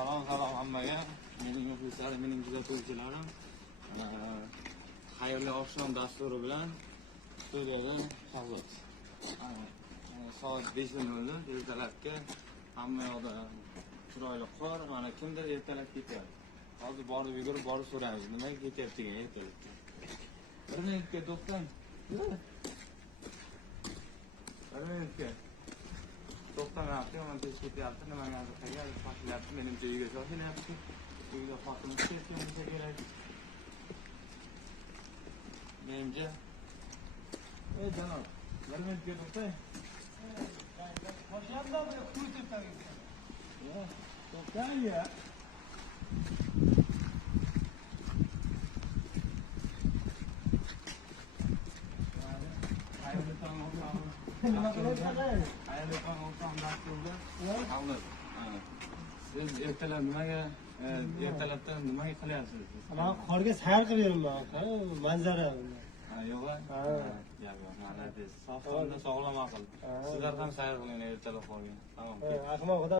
Salom hammaga. Mening muxlislarim, mening kuzatuvchilarim. Xayrli oqshom dasturi bilan studiyada hozir. Soat 5:00 ertalabga hamma yoqda chiroyli qor, mana kimdir ertalab ketyapti. Hozir borib yugurib borib so'raymiz, nimaga ketyapti degan ertalabga. Bir minutga to'xtang. Bir minutga. To'xtamayapti, mana tez ketyapti, nimagadir qayerga pashyapti, menimcha uyga shoshilyapti. Uyda xotinim ketgan bo'lsa kerak. Menimcha janob, bir minutga to'xtang. Boshlamda qo'yib tagingga. To'xtang ya. Siz ertalab ertalabdan nimaga qilyapsiz? Mana qorga sayr qilib yuraman. Manzara. Yo'q. Mana sog'lom aql. Sizlar ham sayr qiling ertalab qorga. Tamam. Ahmoq